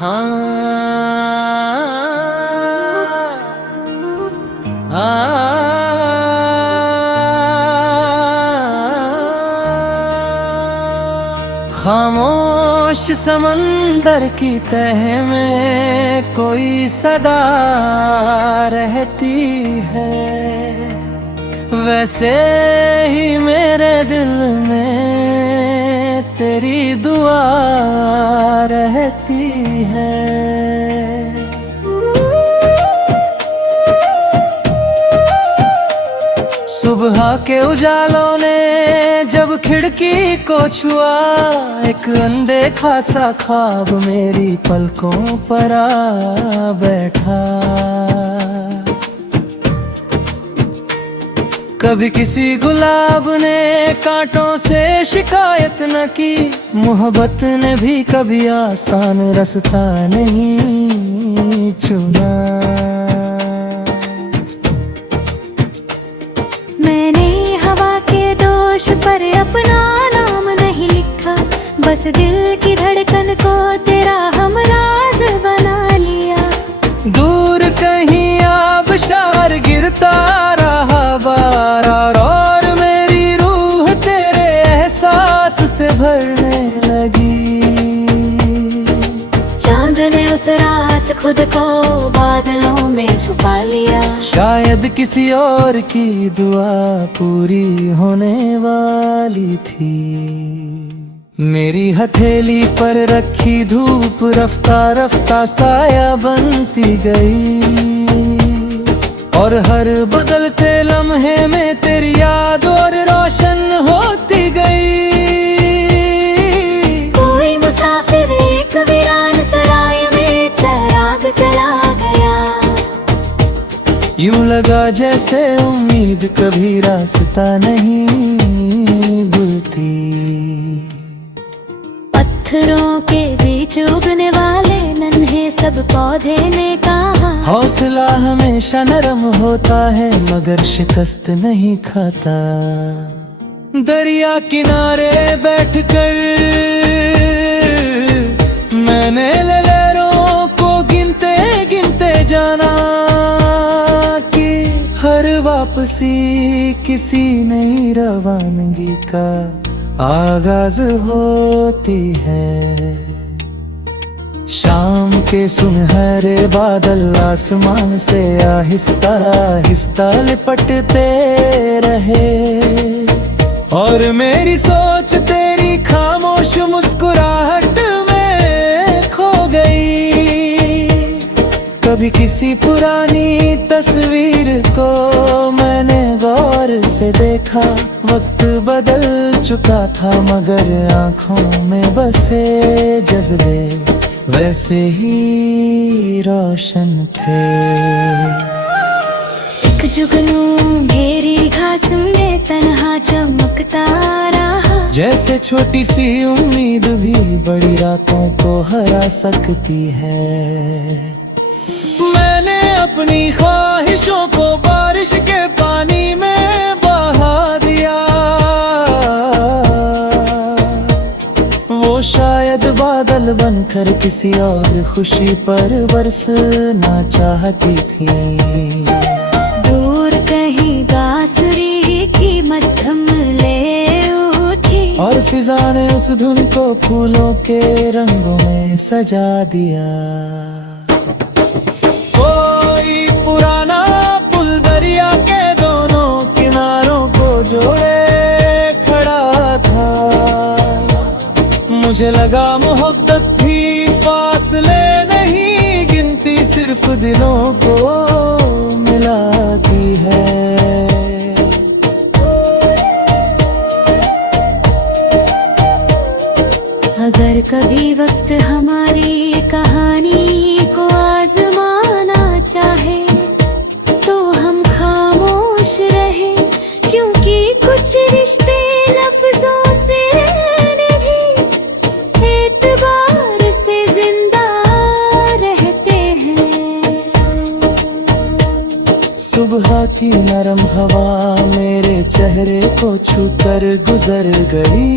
खामोश समंदर की तह में कोई सदा रहती है, वैसे ही मेरे दिल में तेरी दुआ रहती है। सुबह के उजालों ने जब खिड़की को छुआ, एक अनदेखा सा ख्वाब मेरी पलकों पर आ बैठा। कभी किसी गुलाब ने कांटों से शिकायत न की, मोहब्बत ने भी कभी आसान रास्ता नहीं चुना। मैंने हवा के दोष पर अपना नाम नहीं लिखा, बस दिल की धड़कन को तेरा हमराज बना लिया। दूर कहीं आबशार गिरता रहा बार, और मेरी रूह तेरे एहसास से भरने लगी। चांद ने उस रात खुद को बादलों में छुपा लिया। शायद किसी और की दुआ पूरी होने वाली थी। मेरी हथेली पर रखी धूप रफ्ता रफ्ता साया बनती गई, और हर बदलते लम्हे में तेरी याद और रोशन होती गई। कोई मुसाफिर एक वीरान सराय में चिराग जला गया। यूं लगा जैसे उम्मीद कभी रास्ता नहीं भूलती। पत्थरों के बीच उगने वाले नन्हे सब पौधे ने कहा, हौसला हमेशा नरम होता है मगर शिकस्त नहीं खाता। दरिया किनारे बैठकर मैंने लहरों को गिनते गिनते जाना कि हर वापसी किसी नई रवानगी का आगाज होती है। शाम के सुनहरे बादल आसमान से आहिस्ता आहिस्ता लिपटते रहे, और मेरी सोच तेरी खामोश मुस्कुराहट में खो गई। कभी किसी पुरानी तस्वीर को मैंने गौर से देखा, वक्त बदल चुका था मगर आंखों में बसे जज्बे वैसे ही रोशन थे। एक जुगनू घेरी घास में तन्हा चमकता रहा, जैसे छोटी सी उम्मीद भी बड़ी रातों को हरा सकती है। मैंने अपनी ख्वाहिशों को बारिश के पानी में बहा दिया, वो शायद बादल बनकर किसी और खुशी पर बरसना चाहती थी। दूर कहीं बांसुरी की मध्यम ले उठी, और फिजा ने उस धुन को फूलों के रंगों में सजा दिया। कोई पुराना पुल दरिया के दोनों किनारों को जोड़े खड़ा था। मुझे लगा मोहब्बत भी फासले नहीं गिनती, सिर्फ दिलों को मिलाती है। अगर कभी वक्त हमारी कहानी को आजमाना चाहे तो हम खामोश रहे, क्योंकि कुछ रिश्ते लफ्जों से भी एतबार से जिंदा रहते हैं। सुबह की नरम हवा मेरे चेहरे को छूकर गुजर गई,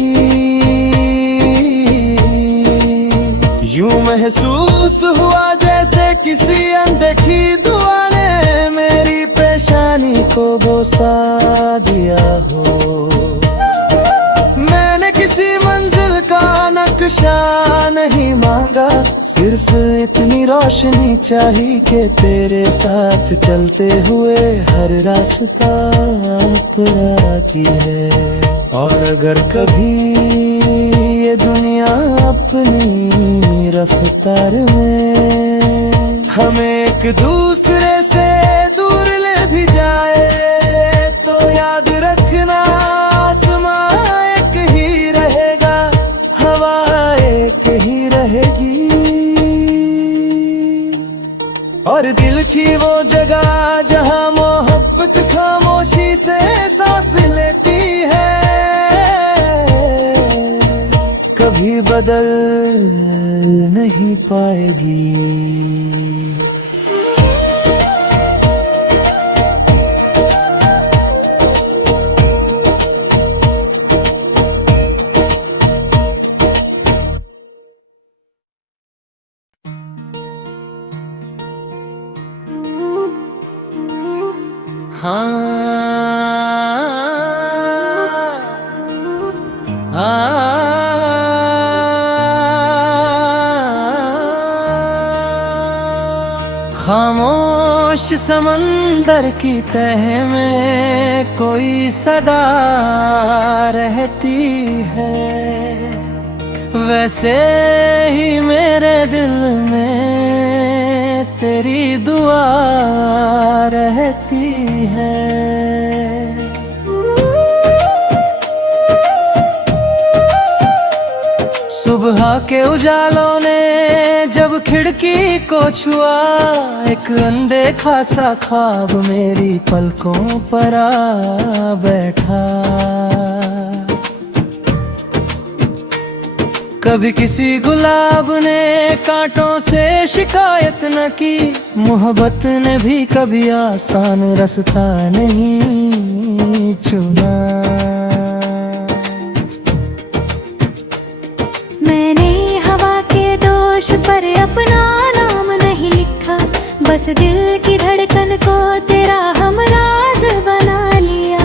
यूं महसूस हुआ जैसे किसी अनदेखी दुआ ने मेरी पेशानी को बोसा दिया हो। मैंने किसी मंजिल का नक्शा नहीं मांगा, सिर्फ इतनी रोशनी चाहिए कि तेरे साथ चलते हुए हर रास्ता अपना की है। और अगर कभी ये दुनिया अपनी रफ्तार में हमें एक दूसरे से दूर ले भी जाए तो याद रखना आसमां एक ही रहेगा, हवा एक ही रहेगी। और दिल की वो जगह जहां मोहब्बत खामोशी से सांस लेती है, कभी बदल नहीं पाएगी। खामोश समंदर की तह में कोई सदा रहती है, वैसे ही मेरे दिल में तेरी दुआ रहती है। सुबह के उजालों ने जब खिड़की को छुआ, एक अनदेखा सा ख्वाब मेरी पलकों पर आ बैठा। कभी किसी गुलाब ने कांटों से शिकायत न की, मोहब्बत ने भी कभी आसान रास्ता नहीं चुना। मैंने हवा के दोष पर अपना नाम नहीं लिखा, बस दिल की धड़कन को तेरा हमराज बना लिया।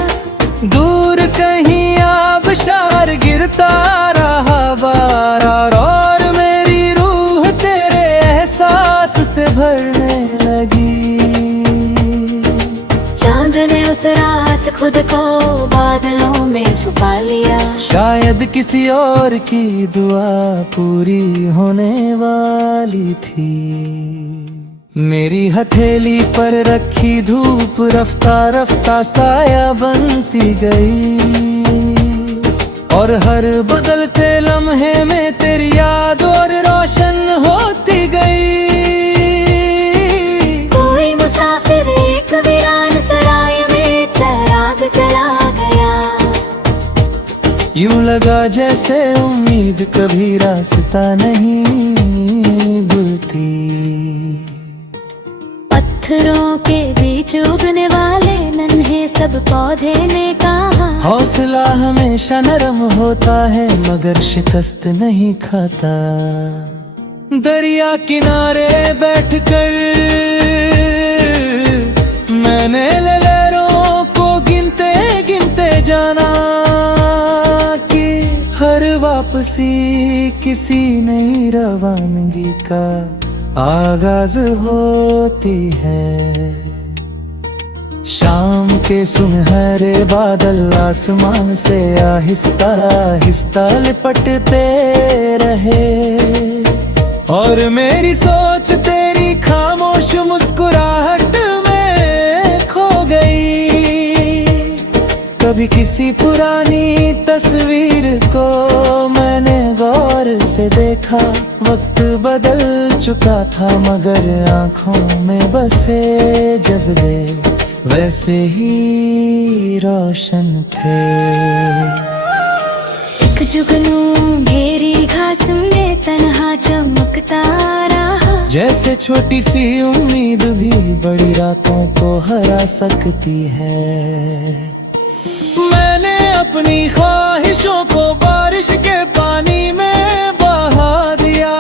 दूर कहीं आबशार गिरता रहा बार, और मेरी रूह तेरे एहसास से भरने लगी। चांद ने उस रात खुद को बादलों में छुपा लिया, शायद किसी और की दुआ पूरी होने वाली थी। मेरी हथेली पर रखी धूप रफ्ता रफ्ता साया बनती गई, और हर बदलते लम्हे में तेरी याद और रोशन होती गई। कोई मुसाफिर एक वीरान सराय में चिराग जला गया, यूं लगा जैसे उम्मीद कभी रास्ता नहीं भूलती। पत्थरों के बीच उगने वाले नन्हे सब पौधे ने कहा, हौसला हमेशा नरम होता है मगर शिकस्त नहीं खाता। दरिया किनारे बैठकर मैंने लहरों को गिनते गिनते जाना कि हर वापसी किसी नई रवानगी का आगाज होती है। शाम के सुनहरे बादल आसमान से आहिस्ता आहिस्ता लिपटते रहे, और मेरी सोच तेरी खामोश मुस्कुराहट में खो गई। कभी किसी पुरानी तस्वीर को मैंने गौर से देखा, वक्त बदल चुका था मगर आंखों में बसे जज्बे वैसे ही रोशन थे। एक जुगनू घेरी घास में तन्हा चमकता रहा, जैसे छोटी सी उम्मीद भी बड़ी रातों को हरा सकती है। मैंने अपनी ख्वाहिशों को बारिश के पानी में बहा दिया,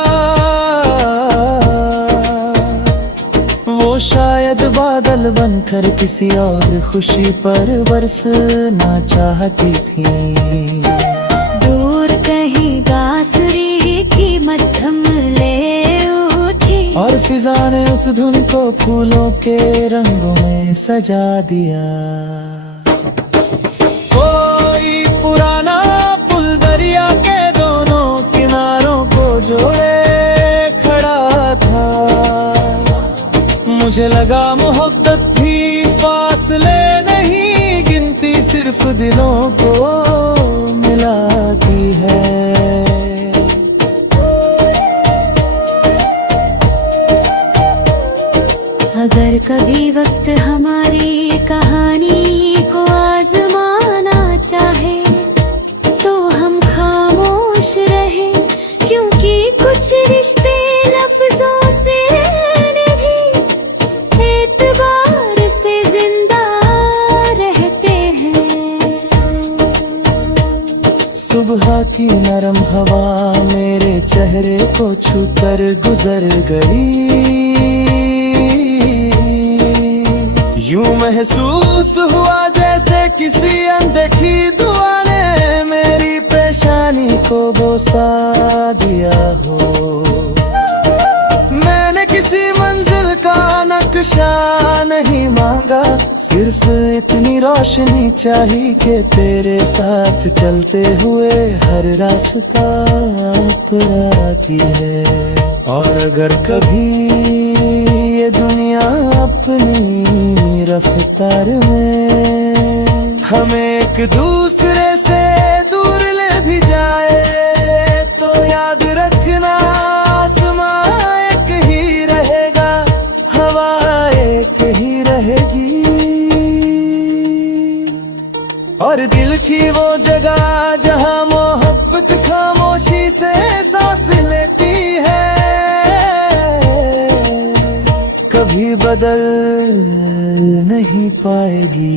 किसी और खुशी पर बरसना चाहती थी। दूर कहीं बांसुरी की मध्यम ले उठी, और फिजा ने उस धुन को फूलों के रंगों में सजा दिया। कोई पुराना पुल दरिया के दोनों किनारों को जोड़े खड़ा था। मुझे लगा मोहब्बत भी फासले नहीं गिनती, सिर्फ दिलों को मिलाती है। अगर कभी वक्त हमारी कहानी को आजमाना चाहे तो हम खामोश रहे, क्योंकि कुछ रिश्ते लफ्जों से नहीं एतबार से जिंदा रहते हैं। सुबह की नरम हवा मेरे चेहरे को छूकर गुजर गई। यूं महसूस हुआ जैसे किसी अनदेखी दुआ ने मेरी पेशानी को बोसा दिया हो। मैंने किसी मंजिल का नक्शा नहीं मांगा, सिर्फ इतनी रोशनी चाहिए कि तेरे साथ चलते हुए हर रास्ता अपराती है। और अगर कभी ये दुनिया अपनी रफ्तार में हमें एक दूसरे से दूर ले भी जाए, तो याद रखना आसमां एक ही रहेगा, हवा एक ही रहेगी। और दिल की वो जगह जहां मोहब्बत खामोशी से सांस लेती है, कभी बदल नहीं पाएगी।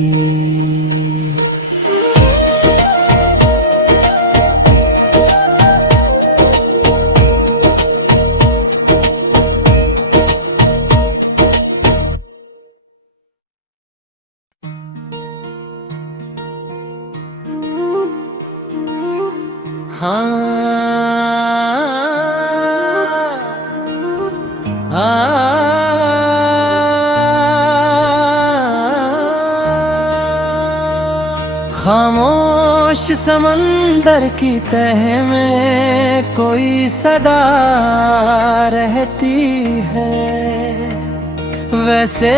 खामोश समंदर की तह में कोई सदा रहती है, वैसे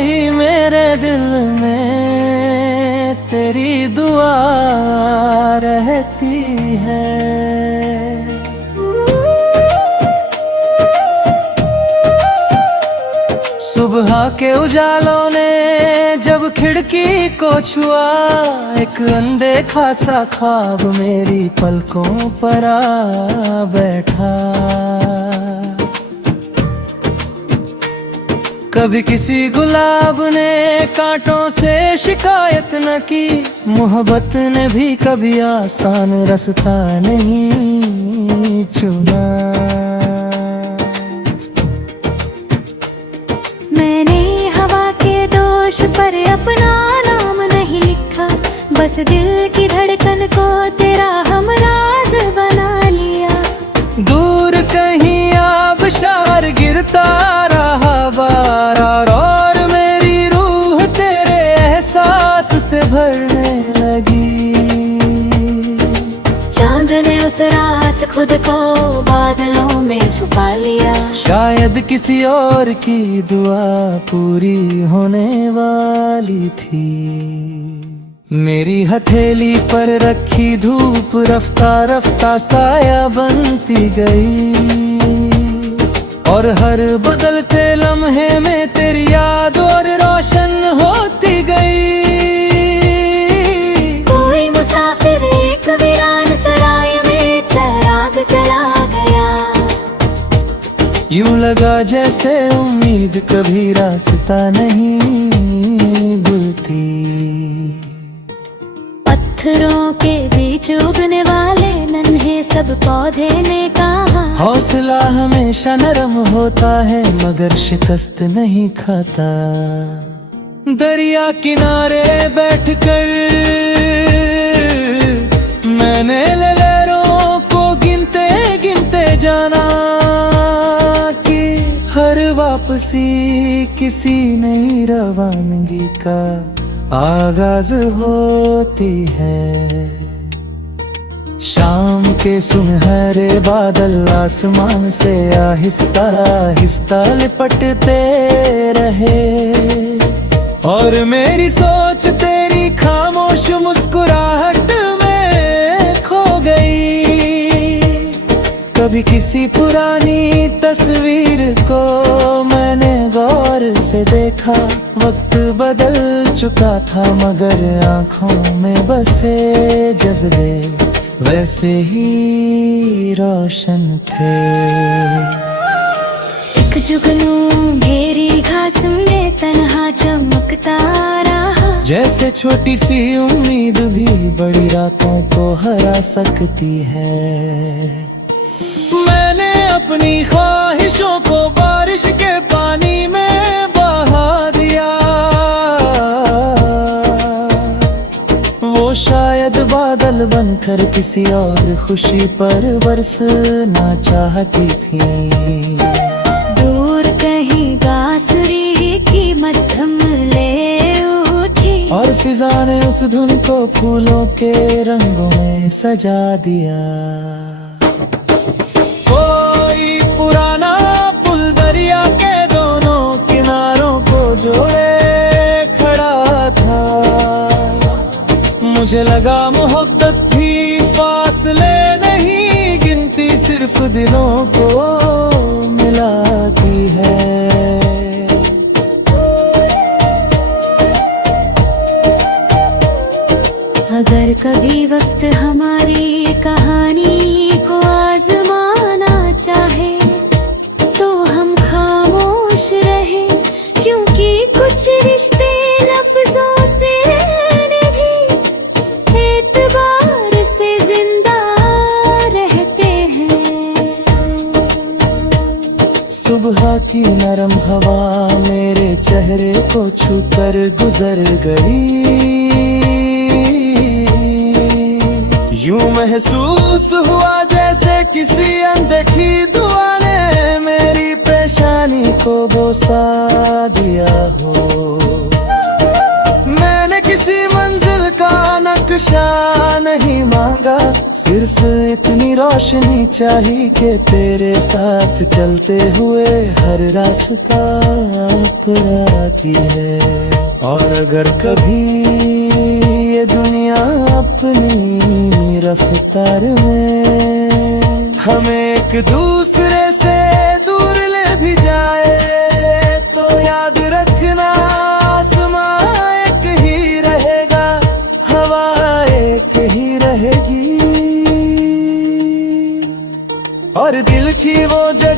ही मेरे दिल में तेरी दुआ रहती है। सुबह के उजालों ने जब खिड़की को छुआ, एक अनदेखा सा ख्वाब मेरी पलकों पर आ बैठा। कभी किसी गुलाब ने कांटों से शिकायत न की, मोहब्बत ने भी कभी आसान रास्ता नहीं चुना। मैंने हवा के दोष पर अपना नाम नहीं लिखा, बस दिल की धड़कन को तेरा हमराज बना लिया। दूर कहीं आबशार गिरता रहा बार, और मेरी रूह तेरे एहसास से भरने लगी। चांद ने उस रात खुद को बादलों में छुपा लिया, शायद किसी और की दुआ पूरी होने वाली थी। मेरी हथेली पर रखी धूप रफ्ता रफ्ता साया बनती गई, और हर बदलते लम्हे में तेरी याद और रोशन होती गई। कोई मुसाफिर एक वीरान सराय में चिराग जला गया, यूं लगा जैसे उम्मीद कभी रास्ता नहीं भूलती। पत्थरों के बीच उगने वाले नन्हे सब पौधे ने कहा, हौसला हमेशा नरम होता है मगर शिकस्त नहीं खाता। दरिया किनारे बैठकर मैंने लहरों को गिनते गिनते जाना कि हर वापसी किसी नई रवानगी का आगाज होती है। शाम के सुनहरे बादल आसमान से आहिस्ता आहिस्ता लिपटते रहे और मेरी सोच तेरी खामोश मुस्कुराहट में खो गई। कभी किसी पुरानी तस्वीर को मैंने गौर से देखा, वक्त बदल चुका था मगर आंखों में बसे जज्बे वैसे ही रोशन थे। एक जुगनू घेरी घास में तन्हा चमकता रहा, जैसे छोटी सी उम्मीद भी बड़ी रातों को हरा सकती है। मैंने अपनी ख्वाहिशों को बारिश के पानी में बहा दिया, वो शायद बादल बनकर किसी और खुशी पर बरसना चाहती थी। दूर कहीं बांसुरी की मध्यम ले उठी और फिजा ने उस धुन को फूलों के रंगों में सजा दिया। कोई पुराना पुल दरिया के दोनों किनारों को जोड़े खड़ा था। मुझे लगा मोहब्बत भी फासले नहीं गिनती, सिर्फ दिलों को मिलाती है। अगर कभी वक्त हमारी कहानी को आजमाना चाहे तो हम खामोश रहे, क्योंकि कुछ रिश्ते लफ्जों से सुबह की नरम हवा मेरे चेहरे को छूकर गुजर गई। यूं महसूस हुआ जैसे किसी अनदेखी दुआ ने मेरी पेशानी को बोसा दिया हो। मैंने किसी मंजिल का नक्शा नहीं मांगा, सिर्फ इतनी रोशनी चाहिए कि तेरे साथ चलते हुए हर रास्ता अपनाती है। और अगर कभी ये दुनिया अपनी रफ्तार में हमें एक दूसरे से दूर ले भी जाए तो याद रखना आसमां एक ही रहेगा, हवा एक ही रहेगी और दिल की वो जगह